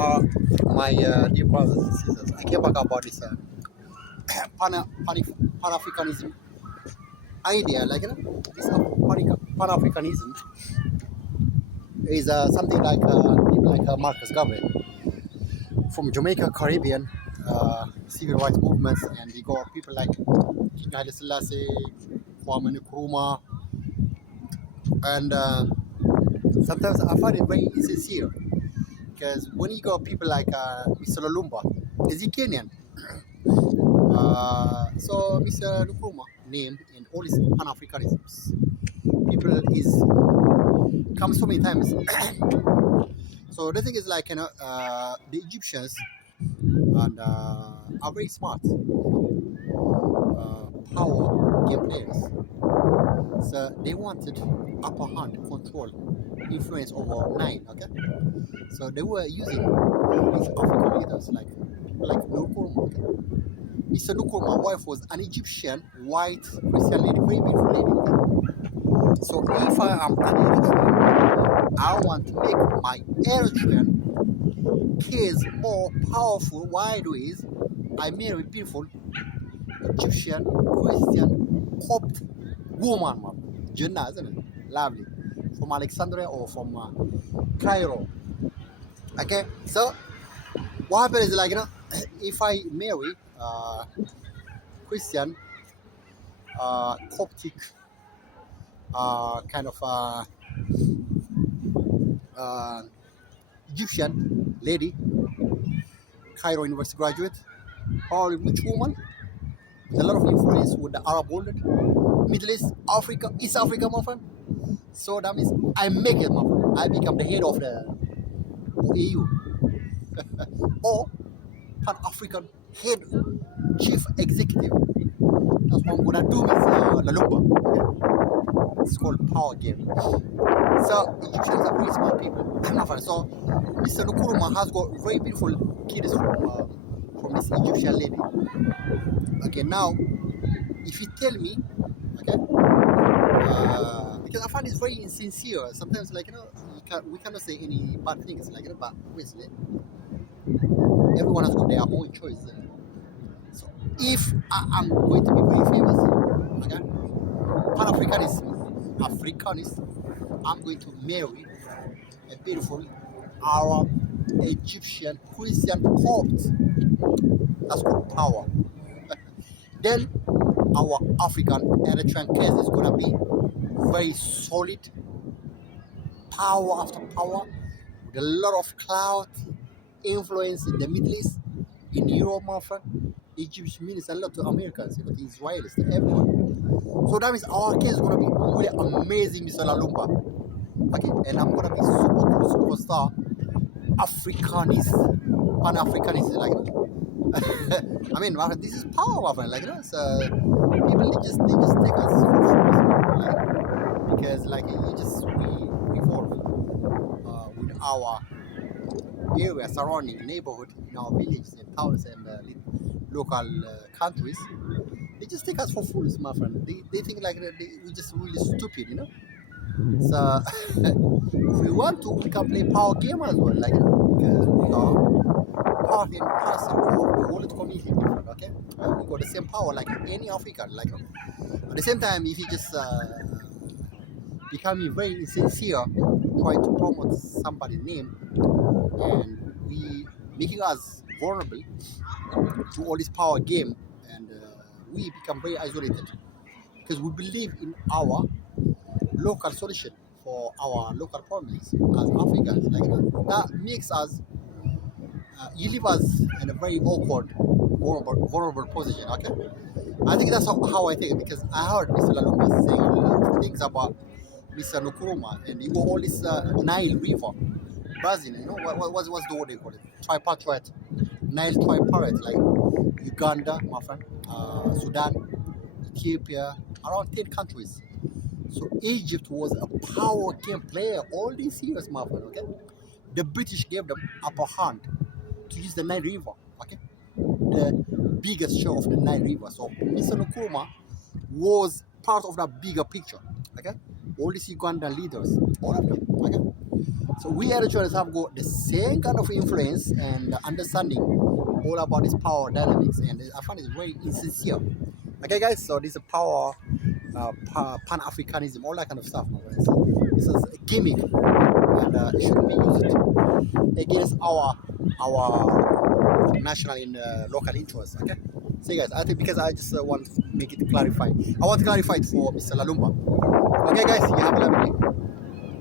Uh, my dear brothers and sisters, I came back about this Pan-Africanism idea. This Pan-Africanism is something like people like Marcus Garvey from Jamaica, Caribbean civil rights movements, and we got people like King Haile Selassie, Kwame Nkrumah, and sometimes I find it very insincere because when you got people like Mr. Lumumba, is he Kenyan? So Mr. Nkrumah name and all his Pan-Africanisms. People is comes so many times. So the thing is like the Egyptians and are very smart power game players. So they wanted upper hand control, influence over Nile. Okay, so they were using these African leaders like people like Nkrumah. Okay? Mr. Nkrumah's wife was an Egyptian white Christian lady, very beautiful lady. Okay? So if I am an Eritrean, I want to make my Eritrean kids more powerful. Why do is I marry beautiful Egyptian Christian Copt woman, man. Jinnah, isn't it? Lovely. From Alexandria or from Cairo. Okay, so what happens is like if I marry Christian Coptic kind of Egyptian lady, Cairo University graduate, probably rich woman with a lot of influence with the Arab world, Middle East, Africa, East Africa, my friend. So that means I make it, my friend. I become the head of the EU or Pan-African head chief executive. That's what I'm gonna do with Lalumba. It's called power game. So Egyptians are very smart people. My friend. So Mr. Nkrumah has got very beautiful kids from this Egyptian lady. Okay, now if you tell me, okay, because I find it's very insincere. Sometimes, like we cannot say any bad things, like but obviously everyone has got their own choice. So if I am going to be very famous, okay, Africanist, I'm going to marry a beautiful Arab, Egyptian, Christian Copt. That's called power. Then our African Eritrean case is gonna be very solid, power after power, with a lot of clout, influence in the Middle East, in Europe, my friend. Egypt means a lot to Americans, to Israelis, to everyone. So that means our case is gonna be really amazing, Mr. Lalumba. Okay, and I'm gonna be superstar, Africanist, Pan-Africanist, like I mean, this is power, my friend. Like so people they just take us like, because like we evolve with our area surrounding neighborhood in our villages and towns and local countries. They just take us for fools, my friend. They think like we just really stupid, you know. So if we want to, we can play power game as well, like because we are part and parcel of the world community, my friend. Okay, we got the same power like any African, like at the same time, if you just becoming very insincere, trying to promote somebody's name, and we making us vulnerable to all this power game, and we become very isolated because we believe in our local solution for our local problems as Africans. Like that makes us you leave us in a very awkward, vulnerable position. Okay, I think that's how I think, because I heard Mr. Lalumba saying a lot of things about Mr. Nkrumah, and you go all this Nile River, Brazil. You know what's the word they call it? Tripartite, Nile tripartite, like Uganda, my friend, Sudan, Ethiopia, around 10 countries. So Egypt was a power game player all these years, my friend. Okay, the British gave them upper hand to use the Nile River. Okay, the biggest share of the Nile River. So Mr. Nkrumah was part of that bigger picture. Okay, all these Ugandan leaders, all of them. Okay. So we Eritreans have got the same kind of influence and understanding all about this power dynamics, and I find it very insincere. Okay, guys. So this is power, Pan Africanism, all that kind of stuff. My friends. This is a gimmick, and it shouldn't be used against our national and local interests. Okay. So, guys, I think because I just want to make it clarify. I want to clarify it for Mr. Lalumba. Okay, guys. You have a lovely day.